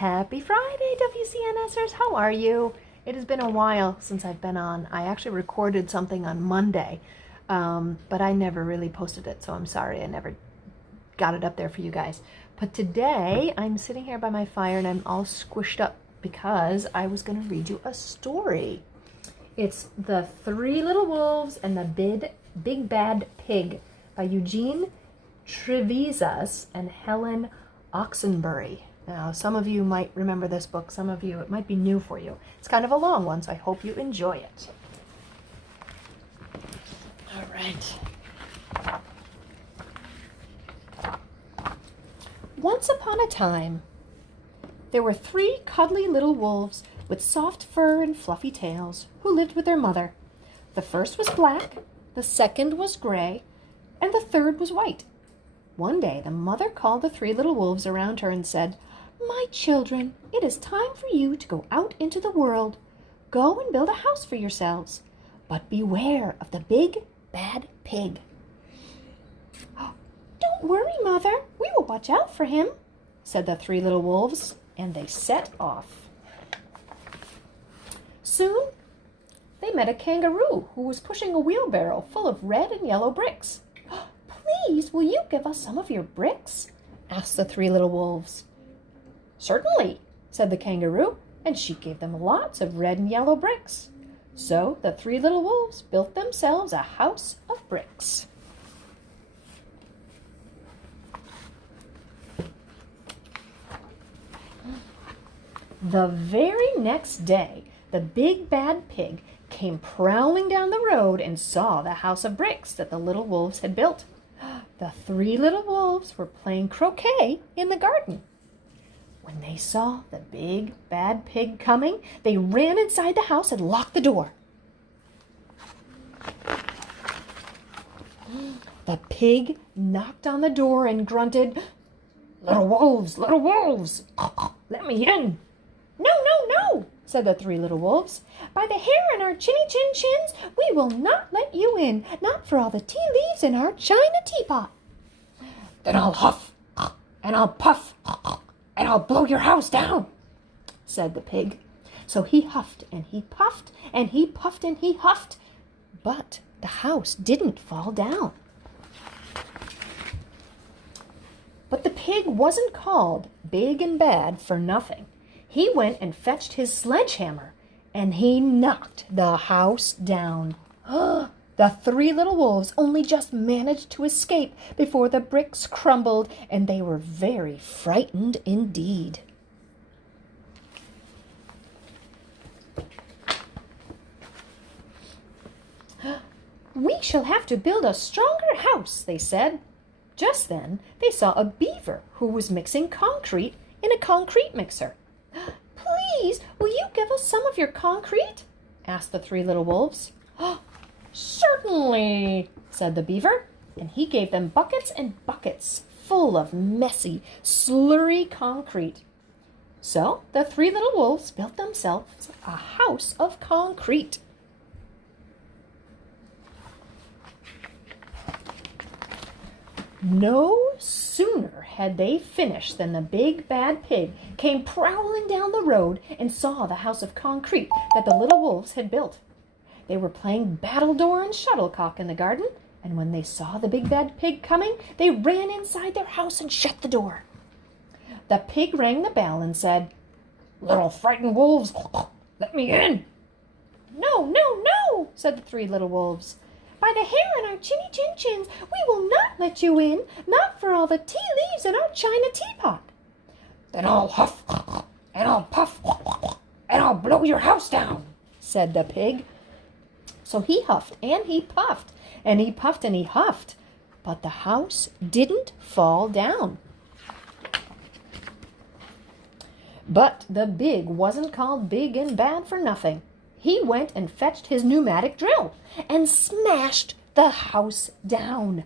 Happy Friday, WCNSers. How are you? It has been a while since I've been on. I actually recorded something on Monday, but I never really posted it, so I'm sorry I never got it up there for you guys. But today, I'm sitting here by my fire and I'm all squished up because I was going to read you a story. It's The Three Little Wolves and the Big Bad Pig by Eugene Trevisas and Helen Oxenbury. Now, some of you might remember this book. Some of you, it might be new for you. It's kind of a long one, so I hope you enjoy it. All right. Once upon a time, there were three cuddly little wolves with soft fur and fluffy tails who lived with their mother. The first was black, the second was gray, and the third was white. One day, the mother called the three little wolves around her and said, "My children, it is time for you to go out into the world. Go and build a house for yourselves, but beware of the big, bad pig." "Don't worry, Mother. We will watch out for him," said the three little wolves, and they set off. Soon, they met a kangaroo who was pushing a wheelbarrow full of red and yellow bricks. "Please, will you give us some of your bricks?" asked the three little wolves. "Certainly," said the kangaroo, and she gave them lots of red and yellow bricks. So the three little wolves built themselves a house of bricks. The very next day, the big bad pig came prowling down the road and saw the house of bricks that the little wolves had built. The three little wolves were playing croquet in the garden. When they saw the big bad pig coming, they ran inside the house and locked the door. The pig knocked on the door and grunted, little wolves, let me in." "No, no, no," said the three little wolves. "By the hair in our chins, we will not let you in, not for all the tea leaves in our china teapot." "Then I'll huff, and I'll puff, and I'll blow your house down," said the pig. So he huffed, and he puffed, and he puffed, and he huffed, but the house didn't fall down. But the pig wasn't called big and bad for nothing. He went and fetched his sledgehammer, and he knocked the house down. The three little wolves only just managed to escape before the bricks crumbled, and they were very frightened indeed. "We shall have to build a stronger house," they said. Just then, they saw a beaver who was mixing concrete in a concrete mixer. "Please, will you give us some of your concrete?" asked the three little wolves. "Certainly," said the beaver, and he gave them buckets and buckets full of messy, slurry concrete. So the three little wolves built themselves a house of concrete. No sooner had they finished than the big bad pig came prowling down the road and saw the house of concrete that the little wolves had built. They were playing battledore and shuttlecock in the garden, and when they saw the big bad pig coming, they ran inside their house and shut the door. The pig rang the bell and said, "Little frightened wolves, let me in." "No, no, no," said the three little wolves. "By the hair in our chins, we will not let you in, not for all the tea leaves in our china teapot." "Then I'll huff, and I'll puff, and I'll blow your house down," said the pig. So he huffed, and he puffed, and he puffed, and he huffed, but the house didn't fall down. But the pig wasn't called big and bad for nothing. He went and fetched his pneumatic drill and smashed the house down.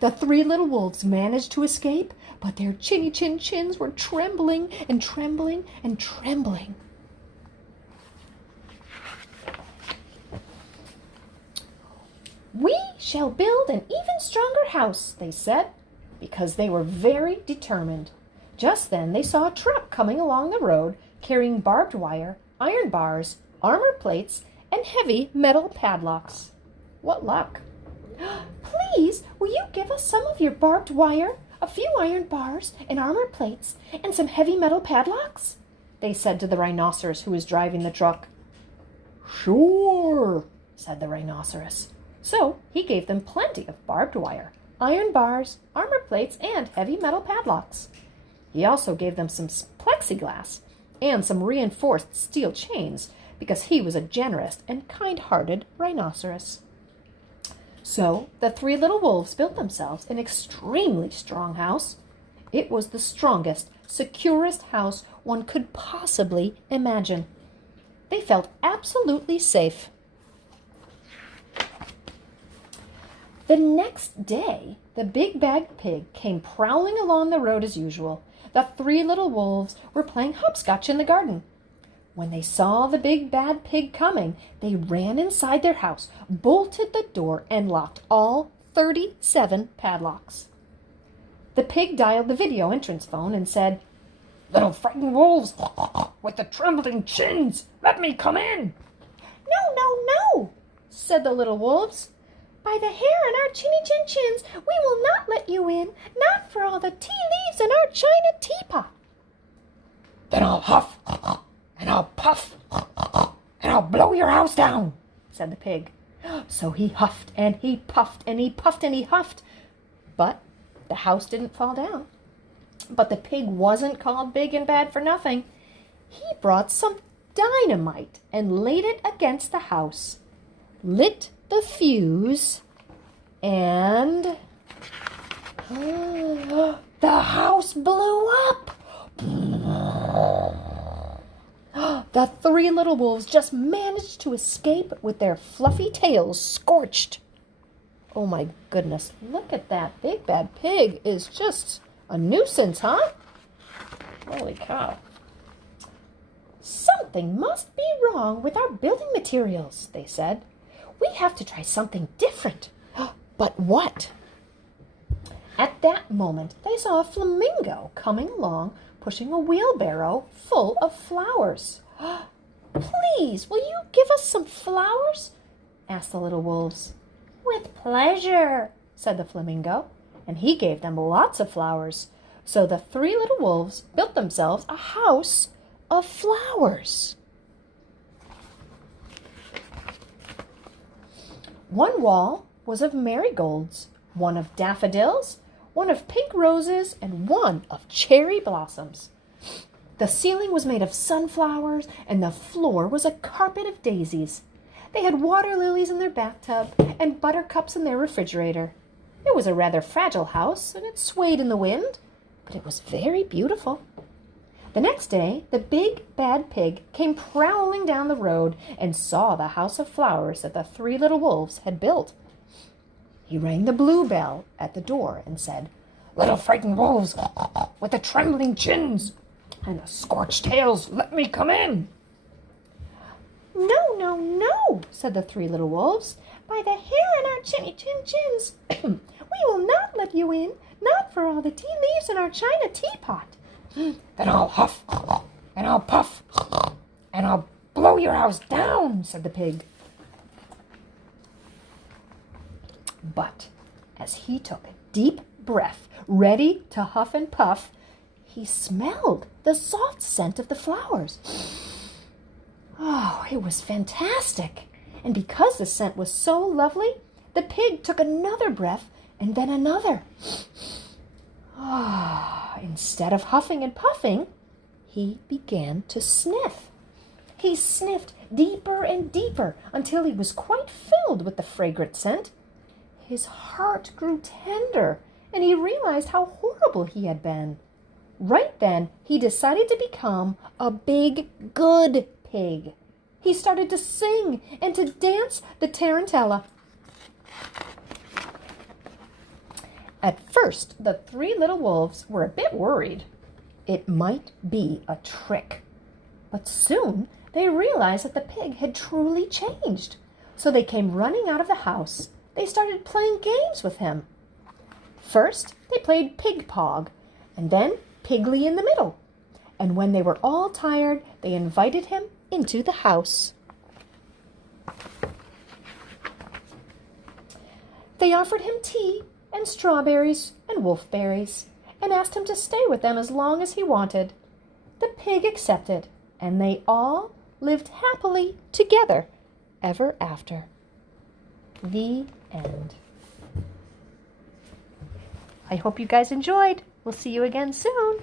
The three little wolves managed to escape, but their chins were trembling and trembling and trembling. "We shall build an even stronger house," they said, because they were very determined. Just then they saw a truck coming along the road carrying barbed wire, iron bars, armor plates, and heavy metal padlocks. What luck! "Please, will you give us some of your barbed wire, a few iron bars and armor plates, and some heavy metal padlocks?" they said to the rhinoceros who was driving the truck. "Sure," said the rhinoceros. So he gave them plenty of barbed wire, iron bars, armor plates, and heavy metal padlocks. He also gave them some plexiglass and some reinforced steel chains because he was a generous and kind-hearted rhinoceros. So the three little wolves built themselves an extremely strong house. It was the strongest, securest house one could possibly imagine. They felt absolutely safe. The next day, the big bad pig came prowling along the road as usual. The three little wolves were playing hopscotch in the garden. When they saw the big bad pig coming, they ran inside their house, bolted the door, and locked all 37 padlocks. The pig dialed the video entrance phone and said, "Little frightened wolves with the trembling chins, let me come in." "No, no, no," said the little wolves. "By the hair on our chinny-chin-chins, we will not let you in, not for all the tea leaves in our china teapot." "Then I'll huff, and I'll puff, and I'll blow your house down," said the pig. So he huffed, and he puffed, and he puffed, and he huffed. But the house didn't fall down. But the pig wasn't called big and bad for nothing. He brought some dynamite and laid it against the house, lit the fuse, and the house blew up. The three little wolves just managed to escape with their fluffy tails scorched. Oh my goodness, look at that. Big bad pig is just a nuisance, huh? Holy cow. "Something must be wrong with our building materials," they said. "We have to try something different." But what? At that moment, they saw a flamingo coming along, pushing a wheelbarrow full of flowers. "Please, will you give us some flowers?" asked the little wolves. "With pleasure," said the flamingo, and he gave them lots of flowers. So the three little wolves built themselves a house of flowers. One wall was of marigolds, one of daffodils, one of pink roses, and one of cherry blossoms. The ceiling was made of sunflowers, and the floor was a carpet of daisies. They had water lilies in their bathtub and buttercups in their refrigerator. It was a rather fragile house, and it swayed in the wind, but it was very beautiful. The next day, the big bad pig came prowling down the road and saw the house of flowers that the three little wolves had built. He rang the blue bell at the door and said, "Little frightened wolves with the trembling chins and the scorched tails, let me come in." "No, no, no," said the three little wolves. "By the hair on our chinny-chin-chins, we will not let you in, not for all the tea leaves in our china teapot." "Then I'll huff, and I'll puff, and I'll blow your house down," said the pig. But as he took a deep breath, ready to huff and puff, he smelled the soft scent of the flowers. Oh, it was fantastic. And because the scent was so lovely, the pig took another breath and then another. Instead of huffing and puffing, he began to sniff. He sniffed deeper and deeper until he was quite filled with the fragrant scent. His heart grew tender, and he realized how horrible he had been. Right then, he decided to become a big, good pig. He started to sing and to dance the tarantella. At first, the three little wolves were a bit worried. It might be a trick. But soon they realized that the pig had truly changed. So they came running out of the house. They started playing games with him. First, they played pig pog, and then Piggy in the middle. And when they were all tired, they invited him into the house. They offered him tea and strawberries and wolfberries and asked him to stay with them as long as he wanted. The pig accepted, and they all lived happily together ever after. The end. I hope you guys enjoyed. We'll see you again soon.